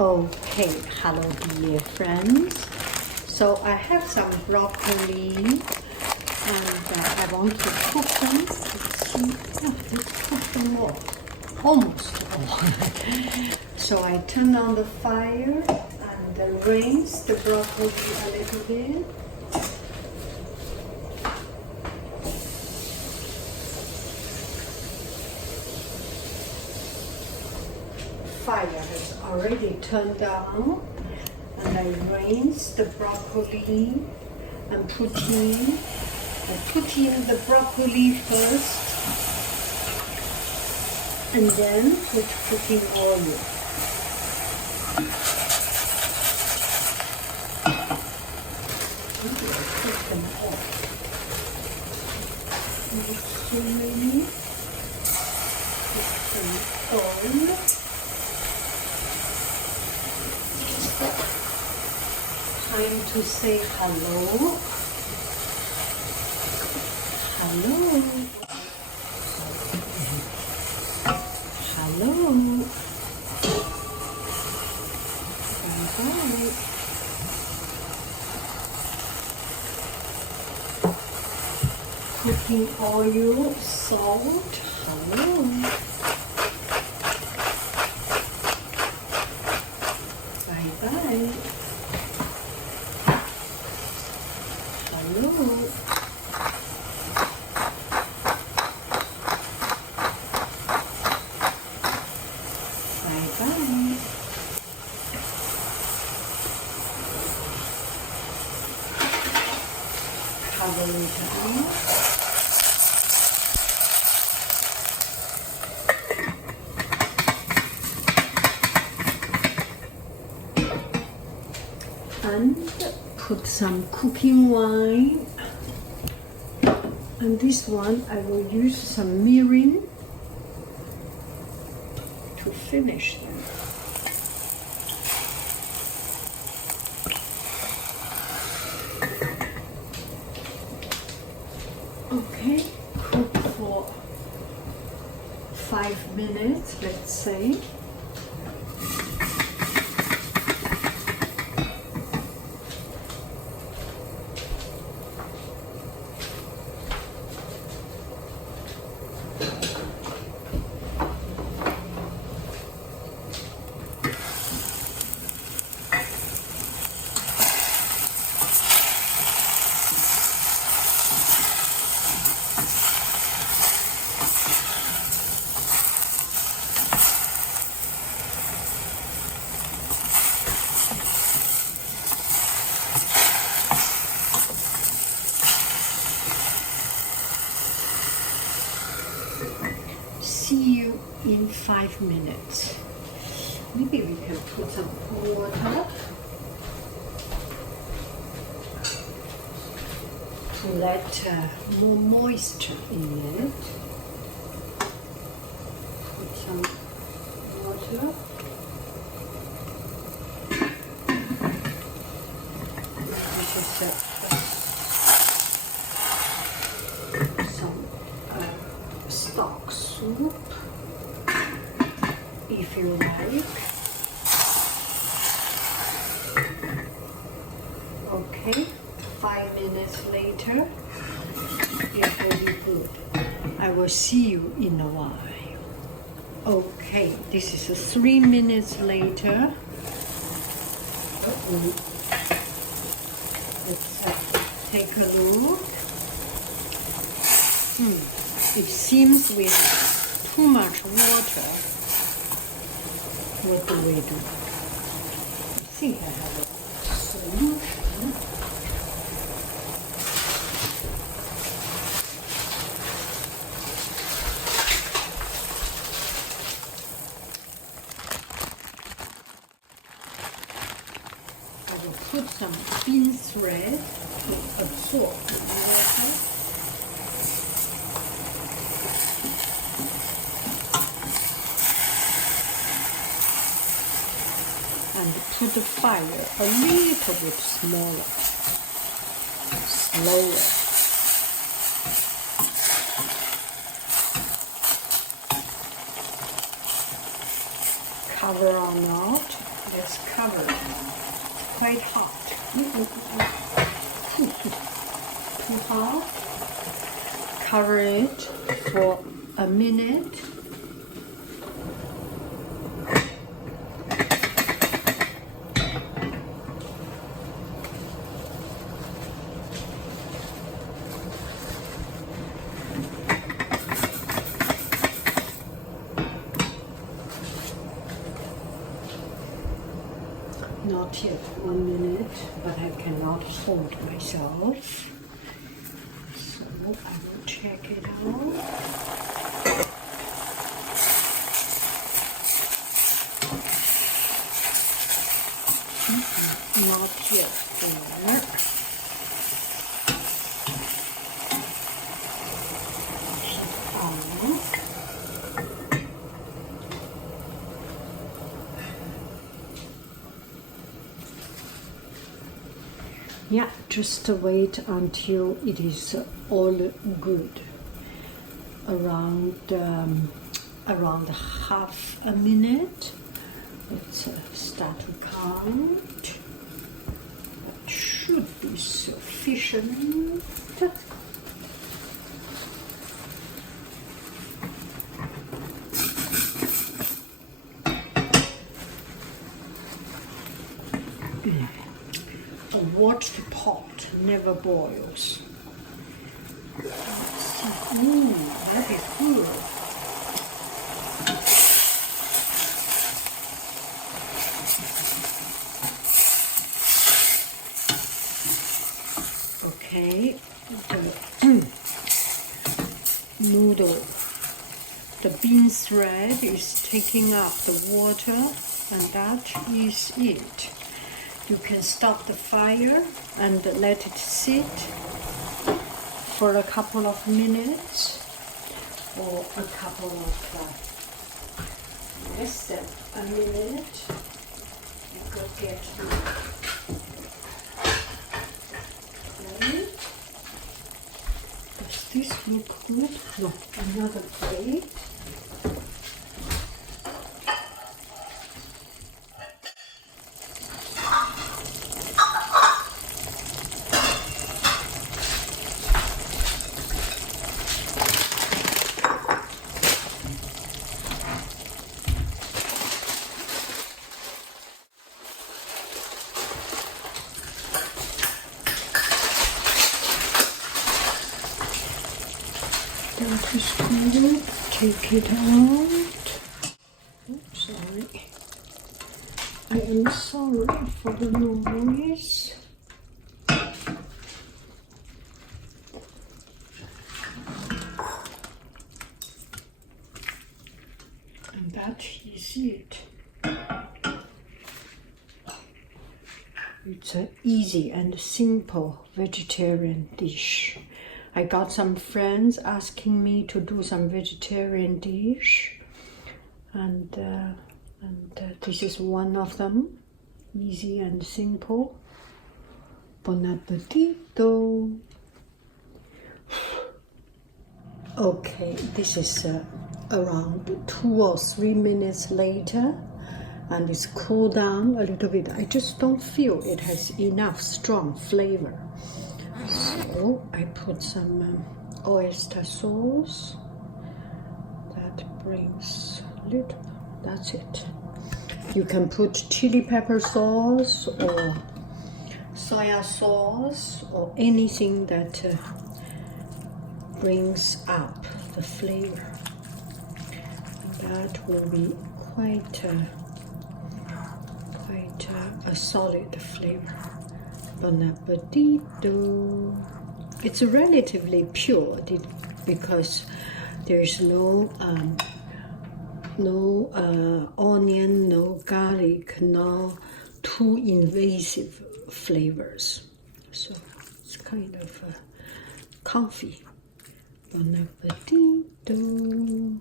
Okay, hello dear friends. So I have some broccoli and I want to cook them. Let's see, let's cook them all, almost all. So I turn on the fire and rinse the broccoli a little bit. Fire has already turned on, and I rinse the broccoli and put in the broccoli first, and then put cooking oil. Cook them all. Not too many. Put some oil. Time to say hello. Hello. Hello. Bye-bye. Cooking oil, salt. Hello. Bye-bye. Hello. Bye-bye. Cover it up. And put some cooking wine. And this one I will use some mirin to finish them. Okay, cook for 5 minutes, let's say. See you in 5 minutes. Maybe we can put some water to let more moisture in it. Put some water. This is some stock soup, if you like. Okay, 5 minutes later, it's very good. I will see you in a while. Okay, this is 3 minutes later. Let's take a look. It seems with too much water. What do we do? I think I have a solution. I will put some thin thread to absorb the water. And put the fire a little bit smaller, slower. Cover or not, let's quite hot. Too hot. Cover it for a minute. Not yet 1 minute, but I cannot hold myself. So I will check it out. Not yet there. Yeah, just wait until it is all good. Around half a minute. Let's start to count. That should be sufficient. A watched pot never boils. Let's see. Ooh, that is good. Okay, the noodle, the bean thread is taking up the water, and that is it. You can stop the fire and let it sit for a couple of minutes or a couple of less than a minute. You go get the plate. Does this look good? No, another plate. Just take it out. Oops, sorry. I am sorry for the noise. And that is it. It's an easy and simple vegetarian dish. I got some friends asking me to do some vegetarian dish, and this is one of them. Easy and simple. Bon appetito. Okay, this is around 2 or 3 minutes later, and it's cooled down a little bit. I just don't feel it has enough strong flavor. So I put some oyster sauce. That brings a little, that's it. You can put chili pepper sauce or soya sauce or anything that brings up the flavor. That will be quite a solid flavor. Bon appetito. It's relatively pure because there's no onion, no garlic, no too invasive flavors. So it's kind of comfy. Bon appetito.